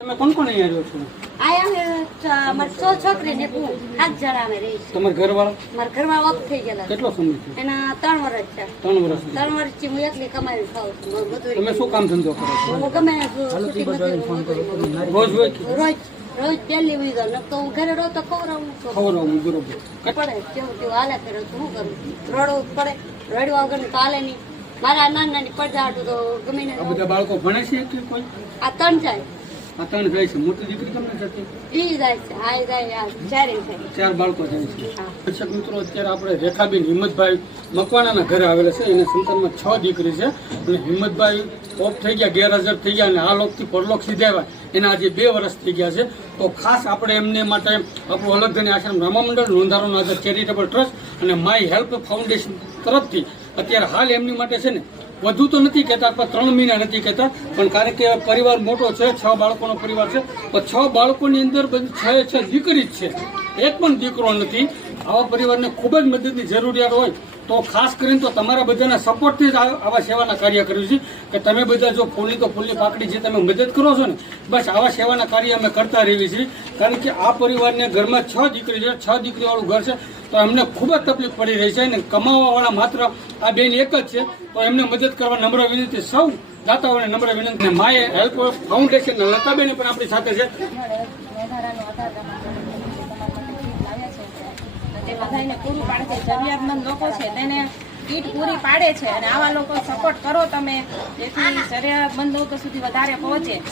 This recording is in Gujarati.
તમે કોણ કોણ અહીંયા રહ્યો છો? આયા અમે મારી 6 છોકરી ને હું 7 જણા અમે રહી છે. તમારા ઘરવાળા? મારા ઘરમાં વખત થઈ ગયેલા છે. કેટલો સમય છે? એના 3 વર્ષ છે. 3 વર્ષ. 3 વર્ષથી હું એકલી કમાઈને ખાઉં છું. મજૂરી તમે શું કામ ધંધો કરો છો? હું ગમે સુધી મજૂરી રોજ હોય કે રોજ પહેલી વીઘા ન તો હું ઘરે રહું તો ખવડાવું છું. ખવડાવું? બરોબર. પડે જેવું તેવું હાલે કરે તો શું કરું? રડવું જ પડે. રડવા વગર તો હાલે નહીં. મારા નાની પડદાટું તો ગમે ને. આ બધા બાળકો ભણે છે કે કોઈ? આ 3 જાય. આ 3 જાય છે. મોટી દીકરી તમને જતી? ઈ જાય છે. આ જાય આ ચારે જાય. 4 બાળકો જાય છે. હા. દર્શક મિત્રો, અત્યારે આપણે રેખાબેન હિંમતભાઈ મકવાણાના ઘરે આવેલા છે. એના સંતાનમાં 6 દીકરી છે અને હિંમતભાઈ ઓફ થઈ ગયા, ગેરહાજર થઈ ગયા અને આ લોકથી પરલોક સીધાવ્યા. એના આજે 2 વર્ષ થઈ ગયા છે. તો ખાસ આપણે એમને માટે આપણું અલગધણી આશ્રમ રામામંડળ લોંધારોનો આજે ચેરિટેબલ ટ્રસ્ટ અને માય હેલ્પ ફાઉન્ડેશન તરફથી અત્યારે હાલ એમની માટે છે ને વધુ તો નથી કહેતા, પણ 3 મહિના નથી કહેતા, પણ કારણ કે પરિવાર મોટો છે, 6 બાળકોનો પરિવાર છે, તો 6 બાળકોની અંદર બધી 6 દીકરી જ છે, એક પણ દીકરો નથી. આવા પરિવારને ખૂબ જ મદદની જરૂરિયાત હોય તો ખાસ કરીને તો તમારા બધાના સપોર્ટથી જ આવા સેવાના કાર્ય કર્યું છે કે તમે બધા જો ફૂલની તો ફૂલની પાકડી જે તમે મદદ કરો છો ને, બસ આવા સેવાના કાર્ય અમે કરતા રહીએ છીએ. કારણ કે આ પરિવારને ઘરમાં 6 દીકરી છે, 6 દીકરીવાળું ઘર છે, તો એમને ખૂબ જ તકલીફ પડી રહી છે અને કમાવાવાળા માત્ર આ બેન એક જ છે. તો એમને મદદ કરવા નમ્ર વિનંતી, સૌ દાતાઓને નમ્ર વિનંતી. માય હેલ્પ ફાઉન્ડેશન લતાબેન પણ આપણી સાથે છે. તે બધાને પૂરું પાડે છે. જરૂરિયાતમંદ લોકો છે તેને કીટ પૂરી પાડે છે અને આવા લોકો સપોર્ટ કરો તમે, જેથી જરૂરિયાતમંદ લોકો સુધી વધારે પહોંચે.